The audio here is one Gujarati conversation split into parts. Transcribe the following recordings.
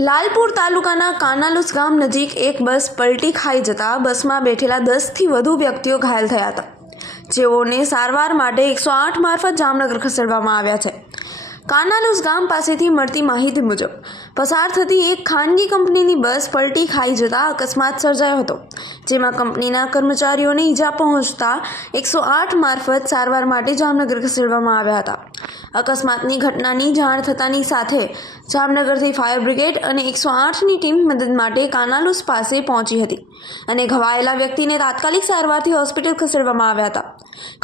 લાલપુર તાલુકાના કાનાલુસ ગામ નજીક એક બસ પલટી ખાઈ જતા બસમાં બેઠેલા 10થી વધુ વ્યક્તિઓ ઘાયલ થયા હતા, જેઓને સારવાર માટે 108 મારફત જામનગર ખસેડવામાં આવ્યા છે। કાનાલુસ ગામ પાસેથી મળતી માહિતી મુજબ પસાર થતી એક ખાનગી કંપનીની બસ પલટી ખાઈ જતા અકસ્માત સર્જાયો હતો, જેમાં કંપનીના કર્મચારીઓને ઈજા પહોંચતા 108 મારફત સારવાર માટે જામનગર ખસેડવામાં આવ્યા હતા। અકસ્માતની ઘટનાની જાણ થતાની સાથે જામનગરથી ફાયર બ્રિગેડ અને 108ની ટીમ મદદ માટે કાનાલુસ પાસે પહોંચી હતી અને ઘવાયેલા વ્યક્તિને તાત્કાલિક સારવારથી હોસ્પિટલ ખસેડવામાં આવ્યા હતા।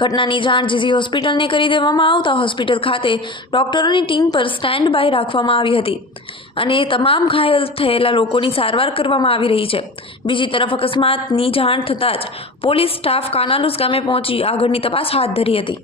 ઘટનાની જાણ જીજી હોસ્પિટલને કરી દેવામાં આવતા હોસ્પિટલ ખાતે ડોક્ટરોની ટીમ પર સ્ટેન્ડ બાય રાખવામાં આવી હતી અને તમામ ઘાયલ થયેલા લોકોની સારવાર કરવામાં આવી રહી છે। બીજી તરફ અકસ્માતની જાણ થતાં જ પોલીસ સ્ટાફ કાનાલુસ ગામે પહોંચી આગળની તપાસ હાથ ધરી હતી।